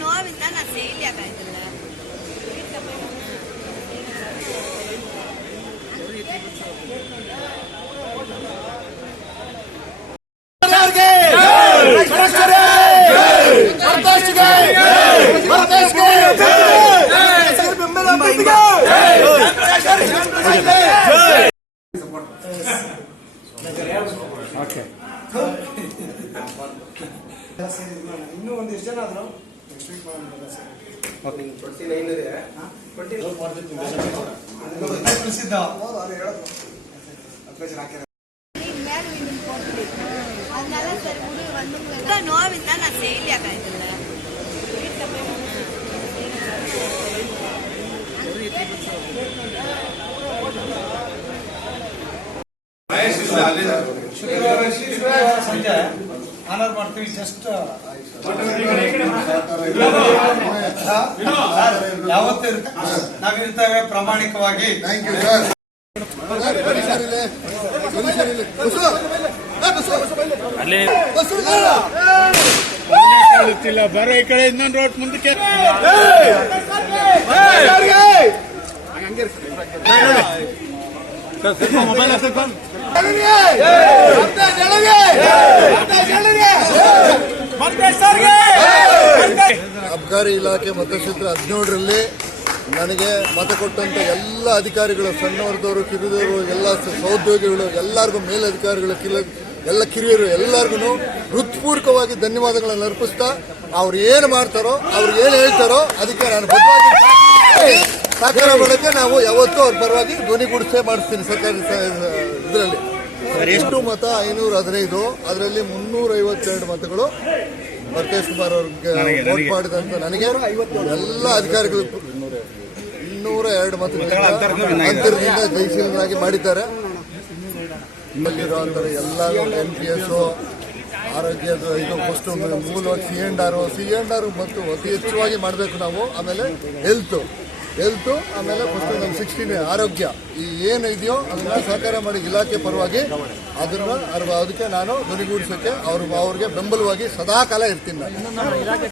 நோவின் தான் நான் செய்யலையா காய்ச்சல Okay. ಇನ್ನೂ ಒಂದಿಷ್ಟು ಜನ ಆದ್ರು ನೆಕ್ಸ್ಟ್ ವೀಕ್ ಮಾಡೋಣ ಸರ್ ಪ್ರಸಿದ್ಧ ಹೌದು ಅದು ಹೇಳೋದು ಅಪ್ಲೈಸ್ ಹಾಕಿರೋ ನೋವಿಂದ ನಾನು ಡೈಲಿ ಆಗಾಯ್ತಲ್ಲ ಶುಕ್ರವಾರ ಶುಕ್ರವಾರ ಸಂಜೆ ಆನರ್ ಮಾಡ್ತೀವಿ ಜಸ್ಟ್ ಯಾವತ್ತೂ ನಾವಿರ್ತೇವೆ ಪ್ರಾಮಾಣಿಕವಾಗಿ. ಥ್ಯಾಂಕ್ ಯು ಸರ್ ಗೊತ್ತಿಲ್ಲ ಬರೋ ಈ ಕಡೆ ಇನ್ನೊಂದು ರೋಡ್ ಮುಂದಕ್ಕೆ. ಮೊಬೈಲ್ ಅಬ್ಕಾರಿ ಇಲಾಖೆ ಮತಕ್ಷೇತ್ರ ಹದಿನೇಳರಲ್ಲಿ ನನಗೆ ಮತ ಕೊಟ್ಟಂತ ಎಲ್ಲ ಅಧಿಕಾರಿಗಳು ಸಣ್ಣವರ್ದವರು ಕಿರಿದವರು ಎಲ್ಲ ಸಹೋದ್ಯೋಗಿಗಳು ಎಲ್ಲರಿಗೂ ಮೇಲಧಿಕಾರಿಗಳು ಕಿಲ ಎಲ್ಲ ಕಿರಿಯರು ಎಲ್ಲರಿಗೂ ಹೃತ್ಪೂರ್ವಕವಾಗಿ ಧನ್ಯವಾದಗಳನ್ನು ಅರ್ಪಿಸ್ತಾ ಅವ್ರು ಏನು ಮಾಡ್ತಾರೋ ಅವ್ರು ಏನು ಹೇಳ್ತಾರೋ ಅದಕ್ಕೆ ನಾನು ಸಹಕಾರ ಮಾಡೋಕ್ಕೆ ನಾವು ಯಾವತ್ತೂ ಅವ್ರ ಪರವಾಗಿ ಧ್ವನಿಗೂಡಿಸೇ ಮಾಡಿಸ್ತೀನಿ ಸರ್ಕಾರಿ ಇದರಲ್ಲಿ. ಎಷ್ಟು ಮತ ಐನೂರ ಹದಿನೈದು ಅದರಲ್ಲಿ ಮುನ್ನೂರ ಐವತ್ತೆರಡು ಮತಗಳು ಪರಮೇಶ್ ಕುಮಾರ್ ಅವ್ರಿಗೆ ವೋಟ್ ಮಾಡಿದಂತ ನನಗೆ ಎಲ್ಲ ಅಧಿಕಾರಿಗಳು ಇನ್ನೂರ ಎರಡು ಮತಗಳಿಂದ ಅಂತರದಿಂದ ಮಾಡಿದ್ದಾರೆ. ನಿಮ್ಮಲ್ಲಿರುವಂತ ಎಲ್ಲ ಎನ್ ಪಿ ಎಸ್ ಆರೋಗ್ಯದ ಇದು ಫಸ್ಟ್ ಮೂಲವಾಗಿ C and R C and R ಮತ್ತು ಅತಿ ಹೆಚ್ಚವಾಗಿ ಮಾಡಬೇಕು ನಾವು. ಆಮೇಲೆ ಹೆಲ್ತ್ ಹೆಲ್ತ್ ಆಮೇಲೆ ಫಸ್ಟ್ ನಮ್ಮ ಸಿಕ್ಸ್ಟೀನ್ ಆರೋಗ್ಯ. ಈ ಏನು ಇದೆಯೋ ಅದನ್ನ ಸಹಕಾರ ಮಾಡಿ ಇಲಾಖೆ ಪರವಾಗಿ ಅದನ್ನ ಅದಕ್ಕೆ ನಾನು ಧ್ವನಿಗೂಡಿಸೋಕ್ಕೆ ಅವ್ರ ಅವ್ರಿಗೆ ಬೆಂಬಲವಾಗಿ ಸದಾ ಕಾಲ ಇರ್ತೀನಿ ನಾನು.